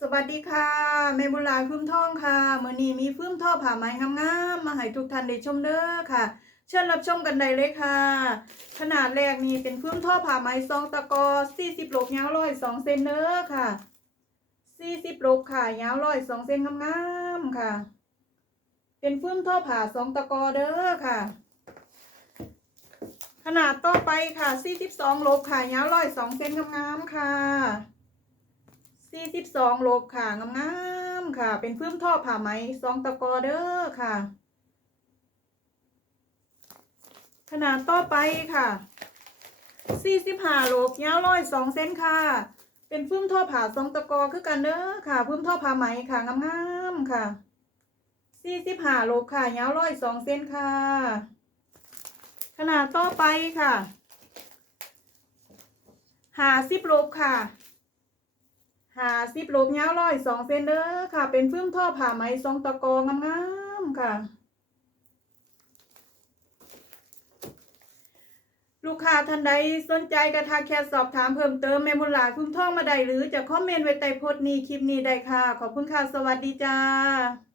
สวัสดีค่ะแม่บุญหลายพื้มทองค่ะมื้อนี้มีพื้มท่อผ่าไม้งามๆมาให้ทุกท่านได้ชมเด้อค่ะ เชิญรับชมกันได้เลยค่ะ ขนาดแรกนี่เป็นพื้มท่อผ่าไม้ซองตะกอ40โลกยาวร้อยสองเซนเด้อค่ะ40โลกค่ะ ยาวร้อยสองเซนงามๆค่ะ เป็นพื้มท่อผ่าสองตะกอเด้อค่ะ ขนาดต่อไปค่ะ42โลกค่ะยาวร้อยสองเซนงามๆค่ะ สี่สิบสองโลบค่ะงามๆค่ะ เป็นพื้มท่อผ่าไหมสองตะกอเด้อค่ะ ขนาดต่อไปค่ะสี่สิบห้าโลบยาวร้อยสองเซนค่ะ เป็นพื้มท่อผ่าสองตะกอคือกันเด้อค่ะพื้มท่อผ่าไหมค่ะงามๆค่ะสี่สิบห้าโลบค่ะยาวร้อยสองเซนค่ะ ขนาดต่อไปค่ะห้าสิบโลบค่ะ หาสิบโลบยาวร้อยสองเซนเด้อค่ะ เป็นฟื้มท่อผ่าไหมทรงตะกองงามๆค่ะ ลูกค้าท่านใดสนใจกระทาแคสสอบถามเพิ่มเติมแม่บุลายพื้มท่องมาได้หรือจะคอมเมนต์ไว้ใต้โพสต์นี้คลิปนี้ได้ค่ะ ขอบคุณค่ะ สวัสดีจ้า